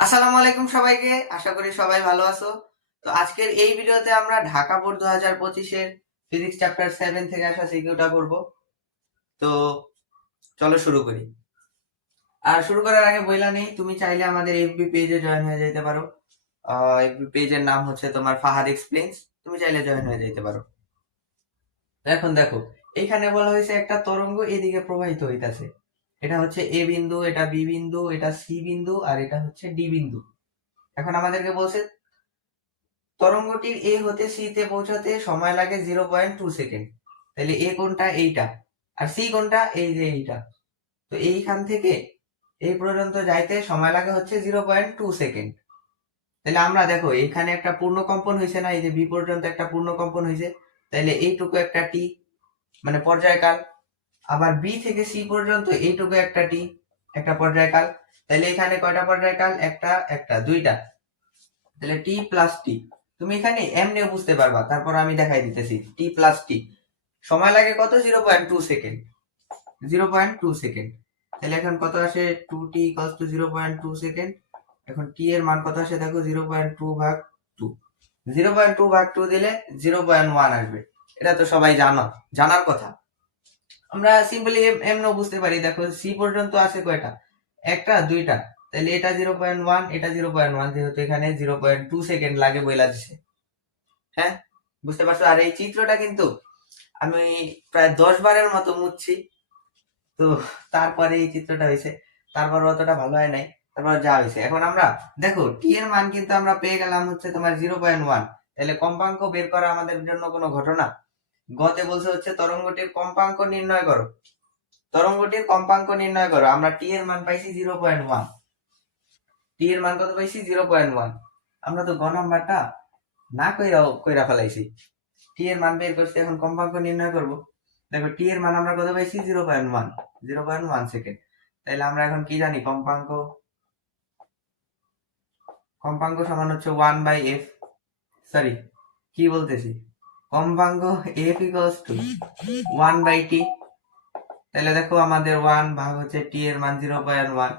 আসসালামু আলাইকুম সবাইকে, আশা করি সবাই ভালো আছো। তো আজকের এই ভিডিওতে আমরা ঢাকা বোর্ড দু পঁচিশের ফিজিক্স চ্যাপ্টার সেভেন থেকে আসা সিকিউটা করব। তো চলো শুরু করি। আর শুরু করার আগে বইলা নেই, তুমি চাইলে আমাদের এফবি পেজে জয়েন হয়ে যেতে পারো। এফবি পেজের নাম হচ্ছে তোমার ফাহাদ এক্সপ্লেন্স তুমি চাইলে জয়েন হয়ে যেতে পারো। এখন দেখো এইখানে বলা হয়েছে একটা তরঙ্গ এদিকে প্রবাহিত হইতাছে। এটা হচ্ছে এ বিন্দু, এটা বি বিন্দু, এটা সি বিন্দু, আর এটা হচ্ছে ডি বিন্দু। এখন আমাদেরকে বলছে, তরঙ্গটির এ হতে সি তে পৌঁছাতে সময় লাগে জিরো পয়েন্ট টু সেকেন্ড। তাহলে এ কোনটা এইটা, আর সি কোনটা এই যে এইটা। তো এইখান থেকে এই পর্যন্ত যাইতে সময় লাগে হচ্ছে জিরো পয়েন্ট টু সেকেন্ড। তাহলে আমরা দেখো, এখানে একটা পূর্ণ কম্পন হয়েছে না, এই যে বি পর্যন্ত একটা পূর্ণ কম্পন হয়েছে। তাহলে এইটুকু একটা টি মানে পর্যায়কাল। আবার বি থেকে সি পর্যন্ত এইটুকু একটা টি একটা পর্যায়কাল। তাহলে এখানে কয়টা পর্যায়কাল? একটা একটা, দুইটা। তাহলে টি প্লাস টি তুমি এখানে এমনিও বুঝতে পারবা। তারপর আমি দেখাই দিতেছি। টি প্লাস টি সময় লাগে কত? Zero point two second zero point two second তাহলে এখন কত আসে? Two T equals two zero point two second এখন টি এর মান কত আসে? দেখো জিরো পয়েন্ট টু ভাগ টু জিরো পয়েন্ট টু ভাগ টু দিলে জিরো পয়েন্ট ওয়ান আসবে। এটা তো সবাই জানো। জানার কথা। আমরা সিম্পলি এমনও বুঝতে পারি, দেখো সি পর্যন্ত আছে কয়টা? একটা, দুইটা। তাহলে এটা জিরো পয়েন্ট ওয়ান এটা জিরো পয়েন্ট ওয়ান যেহেতু এখানে জিরো পয়েন্ট টু সেকেন্ড লাগে বইলা দিছে। হ্যাঁ? বুঝতে পারছ? আর এই চিত্রটা কিন্তু আমি প্রায় দশ বারের মতো মুছছি তো তারপরে এই চিত্রটা হয়েছে। তারপর অতটা ভালো হয় নাই। তারপর যা হয়েছে। এখন আমরা, দেখো টি এর মান কিন্তু আমরা পেয়ে গেলাম হচ্ছে তোমার জিরো পয়েন্ট ওয়ান তাহলে কম্পাঙ্ক বের করা আমাদের জন্য কোনো ঘটনা। গতে বলছে হচ্ছে তরঙ্গটির কম্পাঙ্ক নির্ণয় করো। তরঙ্গটির কম্পাঙ্ক নির্ণয় করো। আমরা টি এর মান পাইছি জিরো পয়েন্ট ওয়ান টি এর মান কত পাইছি? জিরো পয়েন্ট ওয়ান আমরা তো গ নাম্বারটা না কইরা কইরা ফেলাইছি। টি এর মান বের করছি, এখন কম্পাঙ্ক নির্ণয় করব। দেখো টি এর মান আমরা কত পাইছি? Zero point one zero point one second তাহলে আমরা এখন কি জানি? কম্পাঙ্ক কম্পাঙ্ক সমান হচ্ছে ওয়ান বাই এফ সরি কি বলতেছি? কম্পাঙ্ক F equals to one by T তাহলে দেখো আমাদের ওয়ান ভাগ হচ্ছে টি এর মান জিরো পয়েন্ট ওয়ান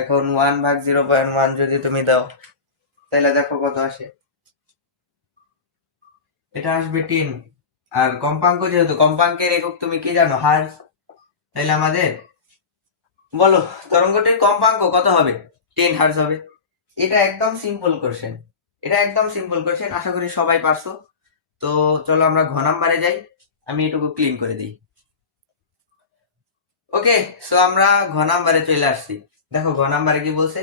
এখন ওয়ান ভাগ জিরো পয়েন্ট ওয়ান যদি তুমি দাও, তাহলে দেখো কত আসে? এটা আসবে টেন আর কম্পাঙ্ক যেহেতু, কম্পাঙ্কের একক তুমি কি জানো? হার্জ তাহলে আমাদের, বলো, তরঙ্গটির কম্পাঙ্ক কত হবে? টেন হার্জ হবে। এটা একদম সিম্পল কোশ্চেন এটা একদম সিম্পল কোশ্চেন আশা করি সবাই পারছ। তো চলো আমরা ঘ নাম্বারে যাই। আমি এটুকু ক্লিন করে দিই। ওকে সো আমরা ঘ নাম্বারে চলে আসছি। দেখো, ঘ নাম্বারে কি বলছে?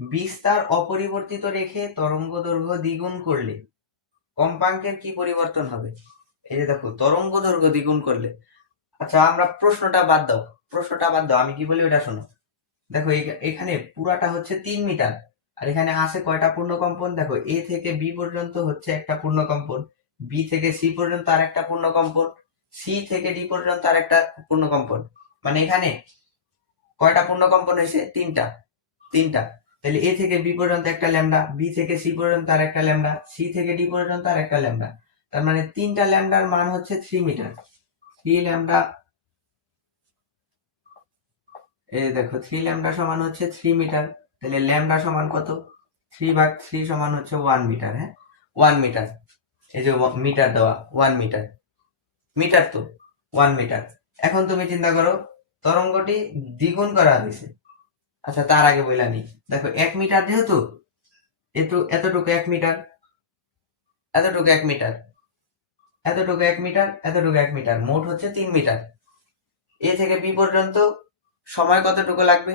বিস্তার অপরিবর্তিত রেখে তরঙ্গ দৈর্ঘ্য দ্বিগুণ করলে কম্পাঙ্কের কি পরিবর্তন হবে? এই যে দেখো, তরঙ্গ দৈর্ঘ্য দ্বিগুণ করলে। আচ্ছা আমরা প্রশ্নটা বাদ দাও। প্রশ্নটা বাদ দাও, আমি কি বলি ওটা শোনো। দেখো এখানে পুরাটা হচ্ছে তিন মিটার, আর এখানে আছে কয়টা পূর্ণকম্পন? দেখো, এ থেকে বি পর্যন্ত হচ্ছে একটা পূর্ণকম্পন। বি থেকে সি পর্যন্ত আর একটা পূর্ণ কম্পন সি থেকে ডি পর্যন্ত আর একটা পূর্ণ কম্পন মানে এখানে কয়টা পূর্ণকম্পন হয়েছে? তিনটা। তিনটা। তাহলে এ থেকে বি পর্যন্ত একটা ল্যামডা বি থেকে সি পর্যন্ত আর একটা ল্যামডা সি থেকে ডি পর্যন্ত আর একটা ল্যামডা তার মানে তিনটা ল্যামডার মান হচ্ছে থ্রি মিটার থ্রি ল্যামডা এই দেখো থ্রি ল্যামডা সমান হচ্ছে থ্রি মিটার তাহলে ল্যামডা সমান কত? থ্রি ভাগ থ্রি সমান হচ্ছে ওয়ান মিটার হ্যাঁ? ওয়ান মিটার এই যে মিটার দেওয়া ওয়ান মিটার মিটার তো ওয়ান মিটার এখন তুমি চিন্তা করো, তরঙ্গটি দ্বিগুণ করা হয়েছে। আচ্ছা তার আগে বললাম দেখো, এক মিটার যেহেতু, এটু এতটুকু এক মিটার, এতটুকু এক মিটার, এতটুকু এক মিটার, এতটুকু এক মিটার, মোট হচ্ছে তিন মিটার। এ থেকে বি পর্যন্ত সময় কতটুকু লাগবে?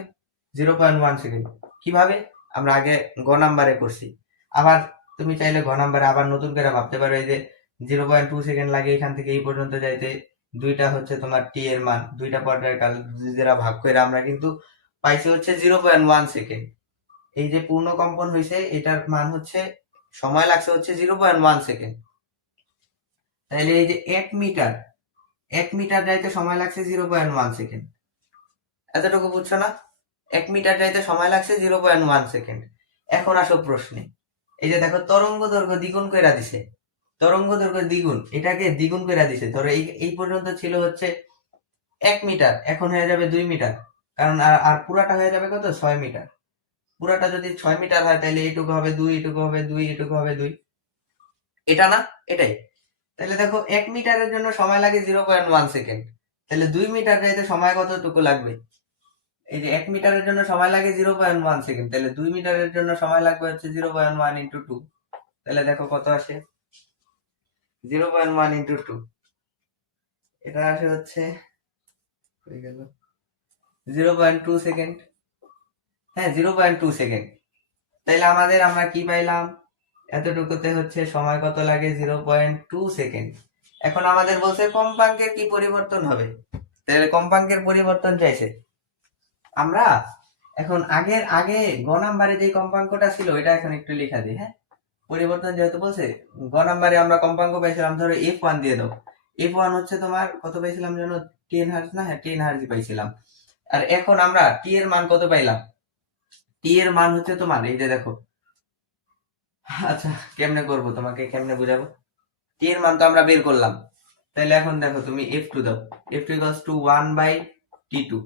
জিরো পয়েন্ট ওয়ান সেকেন্ড কীভাবে? আমরা আগে গ নাম্বারে করছি। আবার তুমি চাইলে ঘ নাম্বারে আবার নতুন করে ভাবতে পারো, এই যে জিরো পয়েন্ট টু সেকেন্ড লাগে, এখান থেকে এই পর্যন্ত যাইতে দুইটা হচ্ছে তোমার টি এর মান, দুইটা পর্যায়ের কাল যেটা ভাগ করে আমরা কিন্তু পাইছি হচ্ছে জিরো পয়েন্ট ওয়ান সেকেন্ড এই যে পূর্ণ কম্পন হয়েছে এটার মান হচ্ছে, সময় লাগছে হচ্ছে জিরো পয়েন্ট ওয়ান সেকেন্ড তাহলে এই যে এক মিটার এক মিটার যাইতে সময় লাগছে জিরো পয়েন্ট ওয়ান সেকেন্ড এতটুকু বুঝছ না? এক মিটার যাইতে সময় লাগছে জিরো পয়েন্ট ওয়ান সেকেন্ড এখন আসো প্রশ্নে। এই যে দেখো তরঙ্গ দৈর্ঘ্য দ্বিগুণ করে দিছে। তরঙ্গ দৈর্ঘ্য দ্বিগুণ, এটাকে দ্বিগুণ করে দিছে। ধরো এই এই পর্যন্ত ছিল হচ্ছে এক মিটার, এখন হয়ে যাবে দুই মিটার। কারণ আর পুরাটা হয়ে যাবে কত? ছয় মিটার। পুরাটা যদি ছয় মিটার হয় তাহলে এইটুকু হবে দুই, এটুকু হবে দুই, এটুকু হবে দুই। এটা না? এটাই। তাহলে দেখো এক মিটারের জন্য সময় লাগে জিরো পয়েন্ট ওয়ান সেকেন্ড তাহলে দুই মিটার যাইতে সময় কতটুকু লাগবে? এই যে এক মিটারের জন্য সময় লাগে জিরো পয়েন্ট ওয়ান সেকেন্ড তাহলে দুই মিটারের জন্য সময় লাগবে হচ্ছে zero point one into two তাহলে দেখো কত আসে? Zero point one into two এটা আসে হচ্ছে, হয়ে গেল। জিরো পয়েন্ট টু সেকেন্ড হ্যাঁ জিরো পয়েন্ট টু সেকেন্ড তাইলে আমাদের আমরা কি পাইলাম? এতটুকুতে হচ্ছে সময় কত লাগে? জিরো পয়েন্ট টু সেকেন্ড এখন আমাদের বলছে কম্পাঙ্কের কি পরিবর্তন হবে? তাহলে কম্পাঙ্কের পরিবর্তন চাইছে। আমরা এখন আগের, আগে গ নাম্বারে যে কম্পাঙ্কটা ছিল, এটা এখন একটু লেখা দিই হ্যাঁ? পরিবর্তন যেহেতু বলছে, গ নাম্বারে আমরা কম্পাঙ্ক পাইছিলাম, ধরো এফ ওয়ান দিয়ে দাও। এফ ওয়ান হচ্ছে তোমার, কত পাইছিলাম যেন টেন হার্জ না? হ্যাঁ টেন হার্জ পাইছিলাম। আর এখন আমরা টি এর মান কত পাইলাম? টি এর মান হচ্ছে তোমার, এই যে দেখো। আচ্ছা কেমনে করব? তোমাকে কেমনে বুঝাবো? টি এর মান তো আমরা বের করলাম। তাহলে এখন দেখো, তুমি এফ টু দাও। F two equals to one by T two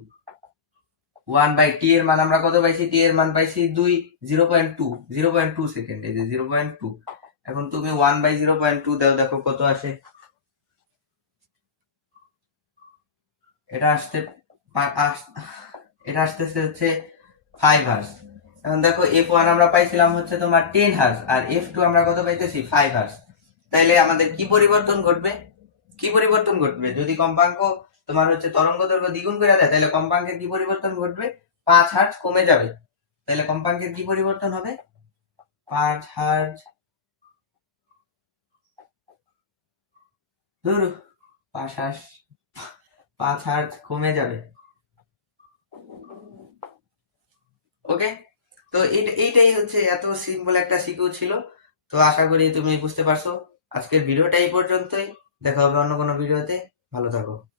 one by T এর মান আমরা কত পাইছি? টি এর মান পাইছি দুই zero point two zero point two second এই যে জিরো পয়েন্ট টু এখন তুমি one by zero point two দাও, দেখো কত আসে। এটা আসতে এটা আসতেছে হচ্ছে ফাইভ হার্স এখন দেখো এফ ওয়ান আমরা পাইছিলাম হচ্ছে তোমার টেন হার্স আর এফ টু আমরা কত পাইতেছি? ফাইভ হার্স তাইলে আমাদের কি পরিবর্তন ঘটবে? কি পরিবর্তন ঘটবে? যদি কম্পাঙ্ক তোমার হচ্ছে তরঙ্গ দৈর্ঘ্য দ্বিগুণ করে দেয়, তাহলে কম্পাঙ্কের কি পরিবর্তন ঘটবে? পাঁচ হার্জ কমে যাবে। তাহলে কম্পাঙ্কের কি পরিবর্তন হবে? পাঁচ হার্জ ধরো, পাঁচ হার্জ কমে যাবে। ওকে তো এইটা- এইটাই হচ্ছে এত সিম্পল একটা সিকিউ ছিল। তো আশা করি তুমি বুঝতে পারছ। আজকের ভিডিওটা এই পর্যন্তই। দেখা হবে অন্য কোনো ভিডিওতে ভালো থাকো।